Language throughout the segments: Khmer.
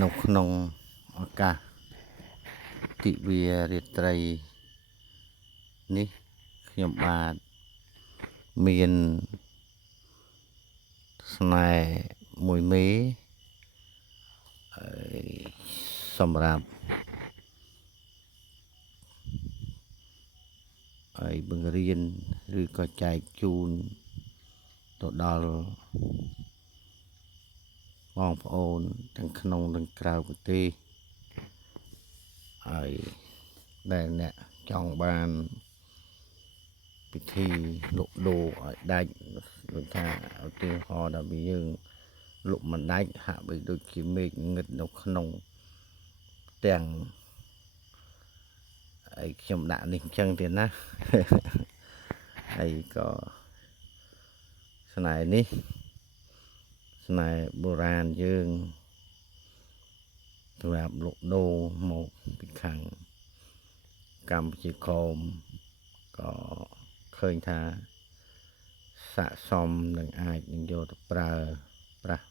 นกนงอากาศติเวียริตรีនេះខ្ញុំបាទមានស្នេហ៍មួយមេសម្រាប់បង្រៀនឬក៏ចែកជូនទៅដល់បងប្អូនទាំងក្នុងនិងក្រៅប្រទេសហើយដែលអ្នកចង់បានពិធីលក់ដូរឲ្យដាច់ដូចថាឧទាហរណ៍ដល់យើងលក់មិនដាច់ហាក់បីដូចជាមេឃងឹតនៅក្នុងទាំងខ្ញុំដាក់នេះអញ្ចឹងទៀតណាហើយក៏ស្នេហ៍នេះស្នេហ៍បុរាណយើងសម្រាប់លក់ដូរមកពីខាងកម្ពុជាក្រមក៏ឃើញថាស័ក្តិសមនឹងអាចនឹងយកទៅប្រើប្រាស់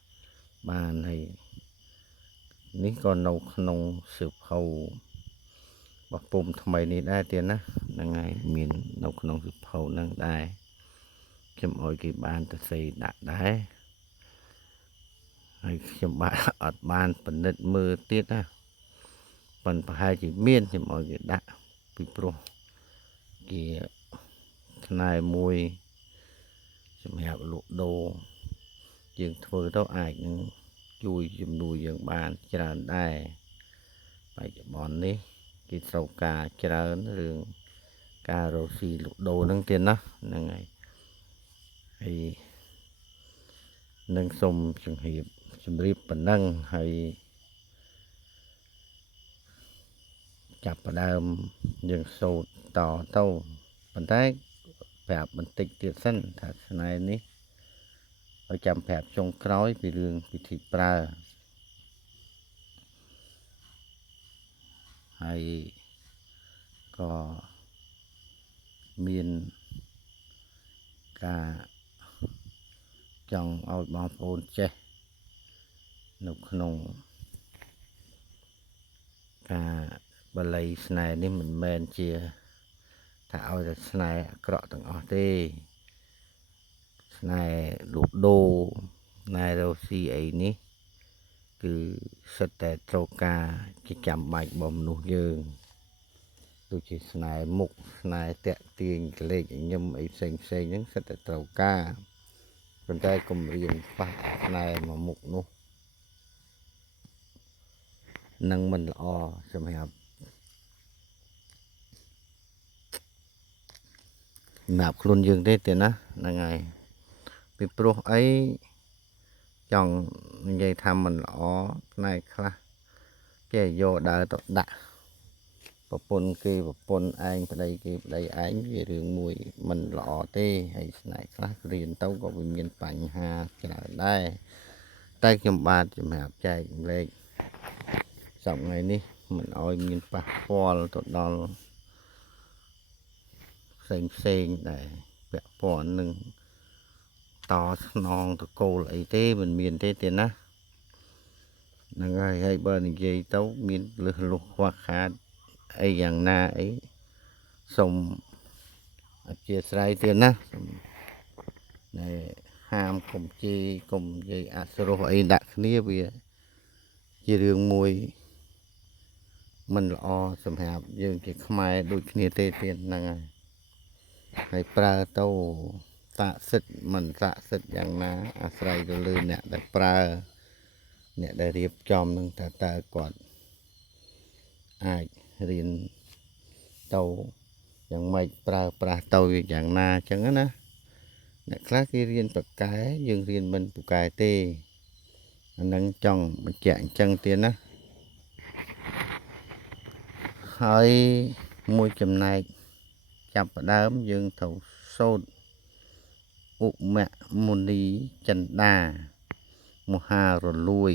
បានហើយនេះក៏នៅក្នុងសៀវភៅរបស់ពុំថ្មីនេះដែរទៀតណាហ្នឹងហើយមាននៅក្នុងសៀវភៅហ្នឹងដែរខ្ញុំឲ្យគេបានទៅសេដាក់ដែរហើយខ្ញុំបាទអត់បានពិនិត្យមើលទៀតណាប៉ុន្តែប្រហែលជាមានខ្ញុំឲ្យគេដាក់ពីព្រោះជាផ្នែកមួយសម្រាប់លក់ដូរយើងធ្វើទៅអាចនឹងជួយជំនួយយើងបានច្រើនដែរបច្ចុប្បន្ននេះគេត្រូវការច្រើនរឿងការរកស៊ីលក់ដូរហ្នឹងទៀតណាហ្នឹងហើយនឹងសូមជម្រាបប៉ុណ្ណឹងហើយចាប់ផ្ដើមយើងសូត្រតទៅប៉ុន្តែប្រាប់បន្តិចទៀតសិនថាស្នេហ៍នេះឲ្យចាំប្រាប់ចុងក្រោយពីរឿងពិធីប្រើហើយក៏មានការចង់ឲ្យបងប្អូនចេះនៅក្នុងការបល័យស្នេហ៍នេះមិនមែនជាថាឲ្យតែស្នេហ៍អាក្រក់ទាំងអស់ទេស្នេហ៍លក់ដូរស្នេហ៍រកស៊ីអីនេះគឺសិតតែត្រូវការជាចាំបាច់របស់មនុស្សយើងដូចជាស្នេហ៍មុខស្នេហ៍តាក់ទាញកលេចញឹមអីផ្សេងហ្នឹងសិតតែត្រូវការប៉ុន្តែកុំរៀនប៉ះស្នេហ៍មួយមុខនោះនឹងមិនល្អសម្រាប់ខ្លួនយើងទេណាហ្នឹងហើយពីព្រោះអីចង់និយាយថាមិនល្អផ្នែកខ្លះគេយកដើរទៅដាក់ប្រពន្ធគេប្រពន្ធឯងប្តីគេប្តីឯងវារឿងមួយមិនល្អទេហើយស្នែកខ្លះរៀនទៅក៏វាមានបញ្ហាច្រើនដែរតែខ្ញុំបាទសម្រាប់ចែកលេខសប្តាហ៍នេះមិនអោយមានប៉ះពាល់ទៅដល់ផ្សេងដែរពាក់ព័ន្ធនឹងតស្នងតកូលអីទេមិនមានទេទេណាហ្នឹងហើយបើនិយាយទៅមានលឹះលុះខ្វះខាតអីយ៉ាងណាអីសូមអធិស្ឋានទៀតណាដែលហាមកុំជេរកុំនិយាយអសុរោះអីដាក់គ្នាវាជារឿងមួយមិនល្អសម្រាប់យើងជាខ្មែរដូចគ្នាទេទៀតហ្នឹងហើយប្រើទៅស័ក្តិសិទ្ធិមិនស័ក្តិសិទ្ធិយ៉ាងណាអាស្រ័យទៅលើអ្នកដែលប្រើអ្នកដែលរៀបចំនឹងតើគាត់អាចរៀនទៅយ៉ាងម៉េចប្រើប្រាស់ទៅយ៉ាងណាអញ្ចឹងណាអ្នកខ្លះគេរៀនប្រកែយើងរៀនមិនប្រកែទេអានឹងចង់បញ្ជាក់អញ្ចឹងទៀតណាហើយមួយចំណែកចាប់ផ្ដើមយើងត្រូវសូត្រឧមមុនីចិន្តាមហារលួយ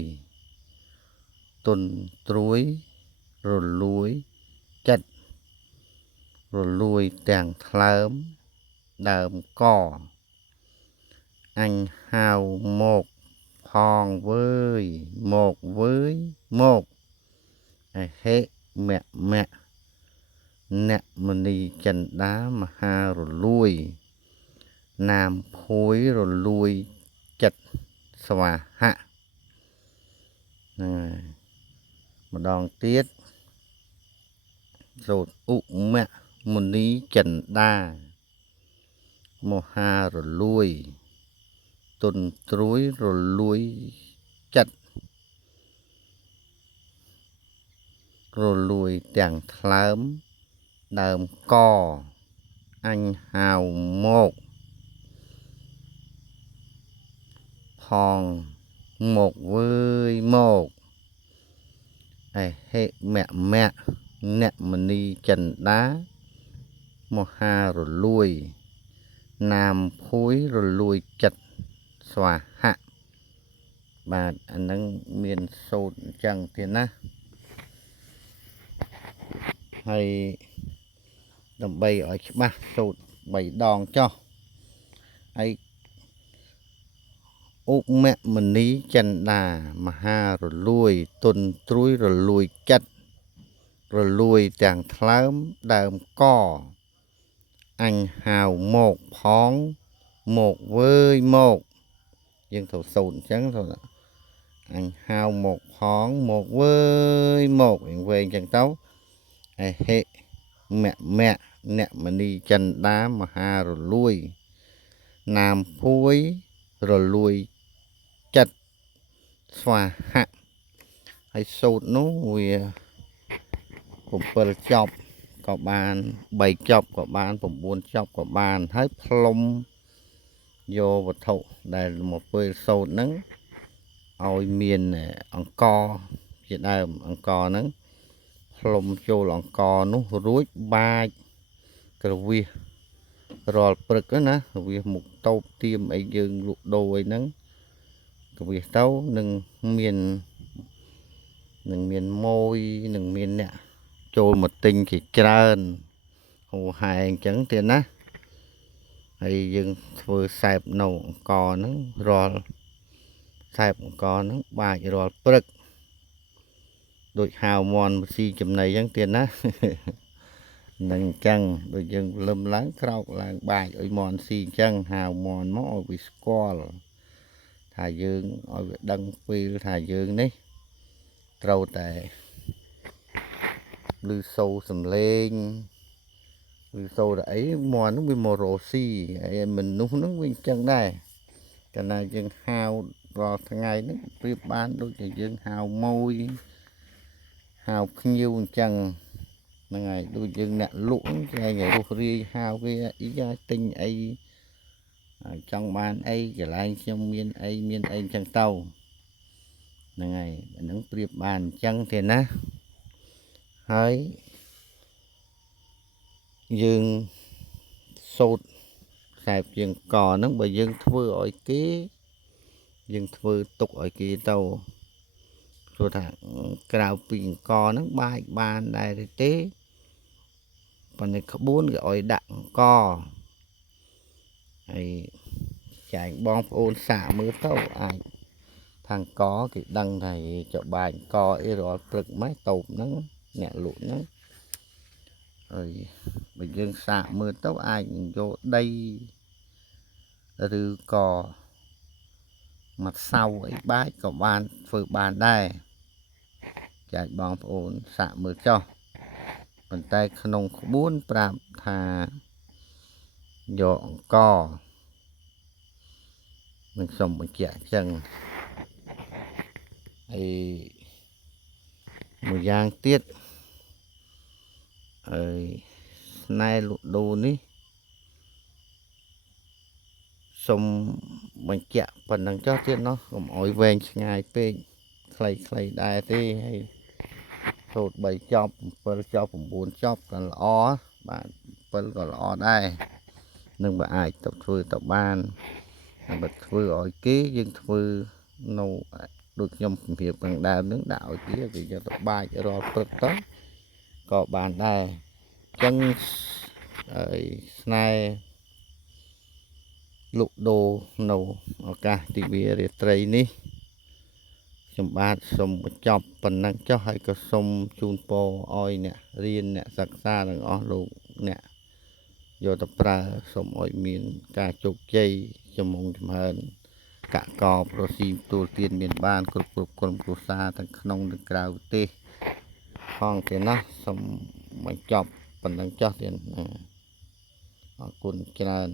ទុនត្រួយរលួយចិត្តរលួយទាំងថ្លើមដើមកអញហៅមកផ phong với một hệ mẹ mẹ nè mani chân đá mà ha rồi lui nam phối rồi lui chật xòa hạ một đòn tiết rồi ụ mẹ mani chân đá một ha rồi lui tuần trúi rồi lui chật rồi lui chẳng thám đờm co anh hào một hòn một với một hệ mẹ mẹ nè mani chân đá một ha rồi lui nam phối rồi lui chật xòa hạ bà anh đang miền sâu chẳng tiền á hay đầm bay ở ba sâu bảy đòn cho hay úp mẹ mình ní chân đà mà ha rồi lui tuần trúi rồi lui chật rồi lui chẳng thám đờm co anh hào một phóng một với một nhưng thầu sồn trắng thôi đó anh hào một phóng một với một về chẳng tấu hệ mẹ mẹ nè mà đi chân đá mà ha rồi lui nam phối rồi lui chật xòa hạ hay sốt nó vìผมเปิดจอบก็บานใบจอบก็บานผมบวนจอบก็บานให้พลมโยวัตถุได้หมดเปิดโซนนั้นเอาเมียนอังกอจะได้อังกอนั้นพลมโยอังกอนู้รู้บายกระวีรอปรึกนะวีหมุกเต้าเตรียมไอ้ยืงลุกโดยนั้นกระวีเต้าหนึ่งเมียนโมยหนึ่งเมียนเนี่ยចូលមកទិញជាច្រើនហូរហែអញ្ចឹងទៀតណាហើយយើងធ្វើសែបនៅអង្គហ្នឹងរាល់សែបអង្គហ្នឹងបាចរាល់ព្រឹកដូចហៅមន់ស៊ីចំណីអញ្ចឹងទៀតណានឹងអញ្ចឹងដូចយើងលឹមឡើងក្រោកឡើងបាចឲ្យមន់ស៊ីអញ្ចឹងហៅមន់មកឲ្យវាស្គាល់ថាយើងឲ្យវាដឹងពេលថាយើងនេះត្រូវតែឬសូសំលេងឬសូតែអីមន់នោះវាមករស់ស៊ីហើយមនុស្សហ្នឹងវាអញ្ចឹងដែរកាលណាយើងហៅរាល់ថ្ងៃហ្នឹងប្រៀបបានដូចជាយើងហៅម៉ួយហៅភ្ញៀវអញ្ចឹងហ្នឹងហើយដូចយើងអ្នកលក់គេឲ្យរស់រាយហៅគេអីយ៉ាទិញអីចង់បានអីកន្លែងខ្ញុំមានអីអញ្ចឹងទៅហ្នឹងហើយហ្នឹងប្រៀបបានអញ្ចឹងទេណាហើយយើងសូត្រខ្សែជាងកហ្នឹងបើយើងធ្វើឲ្យគេយើងធ្វើទុកឲ្យគេទៅព្រោះថាក្រៅពីអង្គហ្នឹងបាចបានដែរទេប៉ុន្តែក្បួនគេឲ្យដាក់អង្គហើយចែកបងប្អូនសាកមើលទៅអាចខាងកគេដឹងថាចបាញ់កអីរាល់ព្រឹកម៉េចតូបហ្នឹងអ្នកលក់ហ្នឹងហើយបើយើងសាកមើលទៅអាចយកដីឬក៏មកសៅអីបាច់ក៏បានធ្វើបានដែរចែកបងប្អូនសាកមើលចុះប៉ុន្តែក្នុងក្បួនប្រាប់ថាយកអង្គនឹងសុំបញ្ជាក់អញ្ចឹងហើយមួយយ៉ាងទៀតហើយស្នែលក់ដូរនេះសុំបញ្ជាក់ប៉ុណ្ណឹងចុះទៀតណោះកុំអោយវែងឆ្ងាយពេកខ្លីដែរទេហើយសូត្រ3ចប់7ចប់9ចប់ក៏ល្អបាទ7ក៏ល្អដែរនឹងបើអាចទៅធ្វើទៅបានបើធ្វើឲ្យគេយើងធ្វើនៅដូចខ្ញុំជំរាបខាងដើមនឹងដាក់ឲ្យគេយកទៅបាចរាល់ព្រឹកទៅក៏បានដែរអញ្ចឹងហើយស្នែលក់ដូរនៅឱកាសទិវារាត្រីនេះ ចំបាទសូមបញ្ចប់ប៉ុណ្ណឹងចុះហើយក៏សូមជូនពរឲ្យអ្នករៀនអ្នកសិក្សាទាំងអស់លោកអ្នកយកទៅប្រើសូមឲ្យមានការជោគជ័យចំមុងចម្រើនកកប្រស៊ីទួលទានមានបានគ្រប់ក្រុមគ្រួសារទាំងក្នុងនិងក្រៅប្រទេសផងទៀតណាសូមបញ្ចប់ប៉ុណ្ណឹងចុះទៀតអរគុណច្រើន